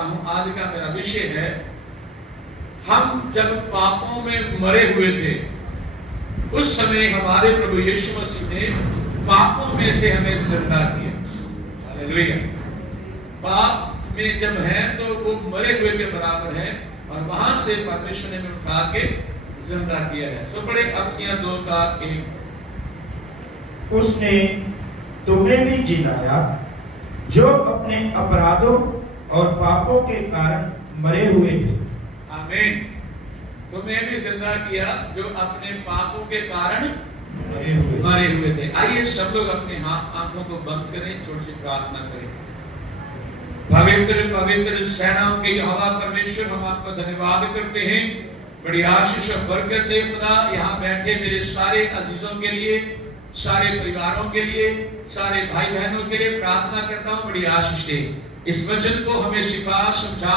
चाहता हूं, आज का मेरा विषय है, हम जब पापों में मरे हुए थे उस समय हमारे प्रभु यीशु मसीह ने पापों में से हमें जिंदा किया। हालेलुया। पाप में जब हैं तो वो मरे हुए के बराबर है और वहां से परमेश्वर ने हमें उठा के जिंदा किया है। सो पढ़े अफसियां 2:1। उसने तुम्हें भी जिलाया जो अपने अपराधों और पापों के कारण मरे हुए थे। आमीन। तुम्हें भी जिंदा किया जो अपने पापों के कारण मरे हुए थे। आइए सब लोग अपने आंखों को बंद करें, थोड़ी सी प्रार्थना करें। पवित्र पवित्र सेनाओं के यहोवा परमेश्वर, हम आपका धन्यवाद करते हैं, बड़ी आशीष और बरकत दे खुदा। यहाँ बैठे मेरे सारे अजीजों के लिए, सारे परिवारों के लिए, सारे भाई बहनों के लिए प्रार्थना करता हूँ, बड़ी आशीष दे। इस वचन को हमें सिखा, समझा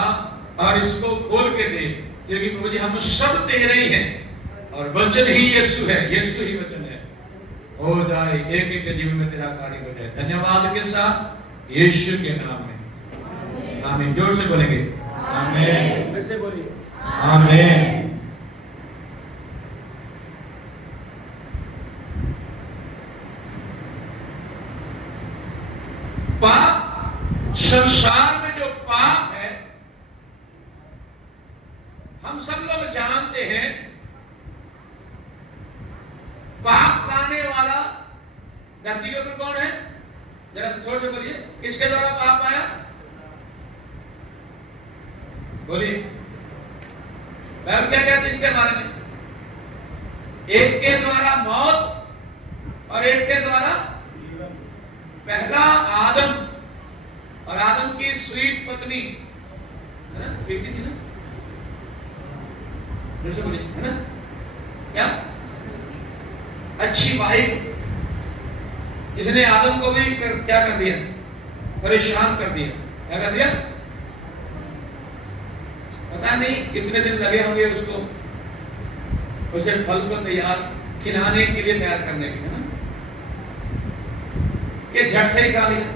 और इसको खोल के दे, क्योंकि प्रभु जी हम सब तेरे ही हैं और वचन ही यीशु है, यीशु ही वचन है। हो जाए एक एक के जीवन में तेरा कार्य हो जाए। धन्यवाद के साथ यीशु के नाम में आमीन। जोर से बोलेंगे आमीन। फिर से बोलिए आमीन। पाप, संसार में जो पाप है हम सब लोग जानते हैं। पाप लाने वाला धरती के ऊपर कौन है? जरा जोर से बोलिए, किसके द्वारा पाप आया? बोलिए, बाइबल क्या कहती है इसके बारे में? एक के द्वारा मौत और एक के द्वारा पहला आदम, और आदम की स्वीट पत्नी, स्वीट थी ना, बोलिए, है ना, क्या अच्छी वाइफ, इसने आदम को भी क्या कर दिया? परेशान कर दिया। क्या कर दिया? पता नहीं कितने दिन लगे होंगे उसको, उसे फल को तैयार खिलाने के लिए, तैयार करने के लिए, ना कि झट से ही खा लिया।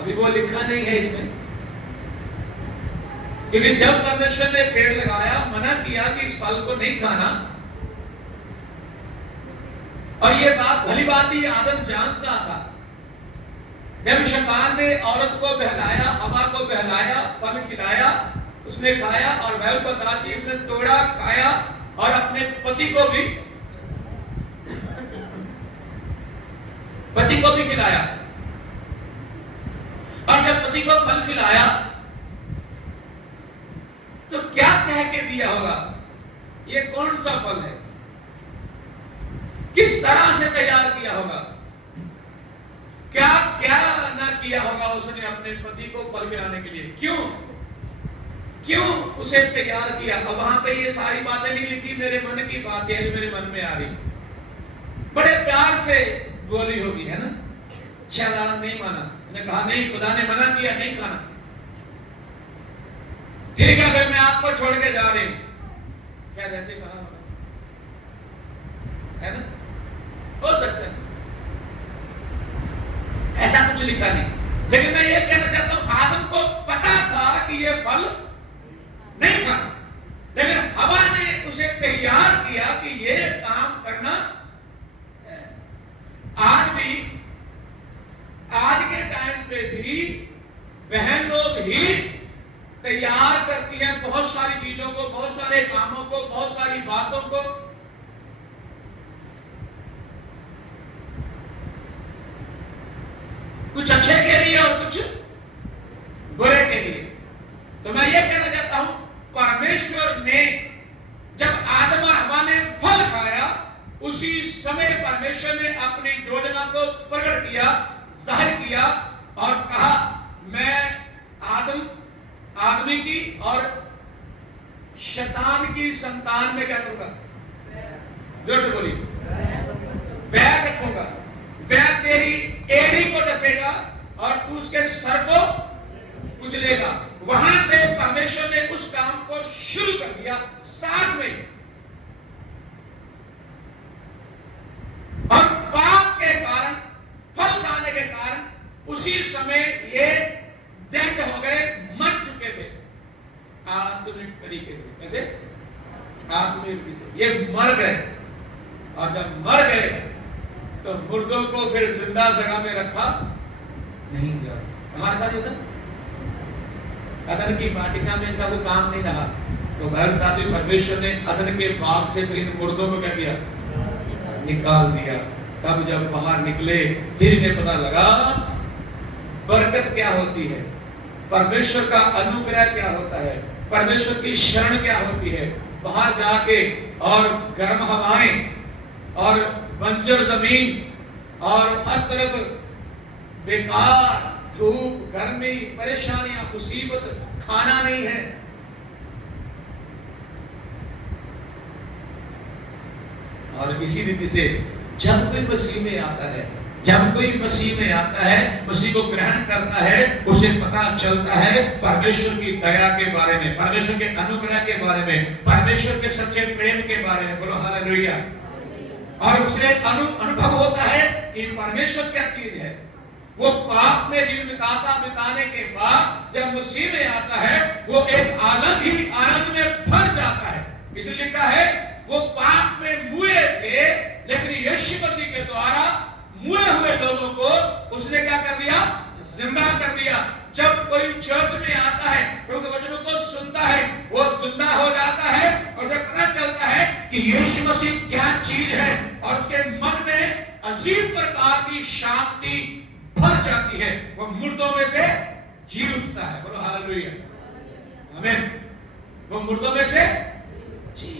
अभी वो लिखा नहीं है इसमें, क्योंकि जब परमेश्वर ने पेड़ लगाया, मना किया कि इस फल को नहीं खाना, और ये बात भली बात ही आदम जानता था। जब शैतान ने औरत को बहलाया, हवा को बहलाया, फल खिलाया, उसने खाया, और वह बताती उसने तोड़ा, खाया और अपने पति को भी खिलाया। और जब पति को फल खिलाया तो क्या कह के दिया होगा? ये कौन सा फल है? किस तरह से तैयार किया होगा? क्या क्या ना किया होगा उसने अपने पति को फल खिलाने के लिए? क्यों उसे तैयार किया? अब वहां पे ये सारी बातें नहीं लिखी, मेरे मन की बातें जो मेरे मन में आ रही, बड़े प्यार से बोली होगी, है ना। शैतान नहीं माना, मैंने कहा नहीं, खुदा ने मना किया, नहीं खाना। ठीक है, फिर मैं आपको छोड़ के जा रही हूं, क्या जैसे कहा होगा, है ना, हो सकता है ऐसा कुछ लिखा नहीं। लेकिन मैं ये कहना चाहता हूं, आदम को पता था कि ये फल नहीं खाना, लेकिन हवा ने उसे तैयार किया कि ये काम करना। आज के टाइम पे भी बहन लोग ही तैयार करती हैं बहुत सारी चीजों को, बहुत सारे कामों को, बहुत सारी बातों को। कुछ अच्छे के लिए और कुछ बुरे के लिए। तो मैं ये कहना चाहता हूं, परमेश्वर ने जब आदम और हवा ने फल खाया, उसी समय परमेश्वर ने अपनी योजना को प्रकट किया, जाहिर किया और कहा, मैं आदमी की और शैतान की संतान में क्या करूंगा? जोर से बोलिए, बैर रखूंगा। वह तेरी एड़ी को डसेगा और तू उसके सर को कुचलेगा। वहां से परमेश्वर ने उस काम को शुरू कर दिया साथ में। और पाप के कारण, फल खाने के कारण उसी समय ये डेड हो गए, आत्मिक तरीके से। कैसे? आत्मिक रीति से। ये मर गए, और जब मर गए तो मुर्दों को फिर जिंदा जगह में रखा नहीं गया। कहाँ रखा जाता? अदन की वाटिका में इनका कोई काम नहीं रहा, तो भरताते परमेश्वर ने अदन के भाग से फिर इन मुर्दों को क्या किया? निकाल दिया। तब जब बाहर निकले फिर इन्हें पता लगा बरकत क्या होती है, परमेश्वर का अनुग्रह क्या होता है, परमेश्वर की शरण क्या होती है। बाहर जाके और गर्म हवाएं और बंजर जमीन और हर तरफ बेकार धूप, गर्मी, परेशानियां, मुसीबत, खाना नहीं है। और इसी रीति से जब कोई मसीह में आता है, जब कोई मसीह में आता है, मसीह को ग्रहण करता है, उसे पता चलता है परमेश्वर की दया के बारे में, परमेश्वर के अनुग्रह के बारे में, परमेश्वर के सच्चे प्रेम के बारे में। बोलो हालेलुया। और उसे अनुभव होता है कि परमेश्वर क्या चीज है। वो पाप में जीवन बिताने के बाद जब मसीह में आता है, वो एक आनंद में भर जाता है। इसलिए लिखा है वो पाप में मुए थे, लेकिन यीशु मसीह के द्वारा मुए हुए लोगों को उसने क्या कर दिया? जिंदा कर दिया। जब कोई चर्च में आता है, प्रभु के वचनों को सुनता है, वो जिंदा हो जाता है और उसे पता चलता है कि यीशु मसीह क्या चीज है, और उसके मन में अजीब प्रकार की शांति भर जाती है। वो मुर्दों में से जी उठता है। बोलो हालेलुया, आमीन। वो मुर्दों में से जी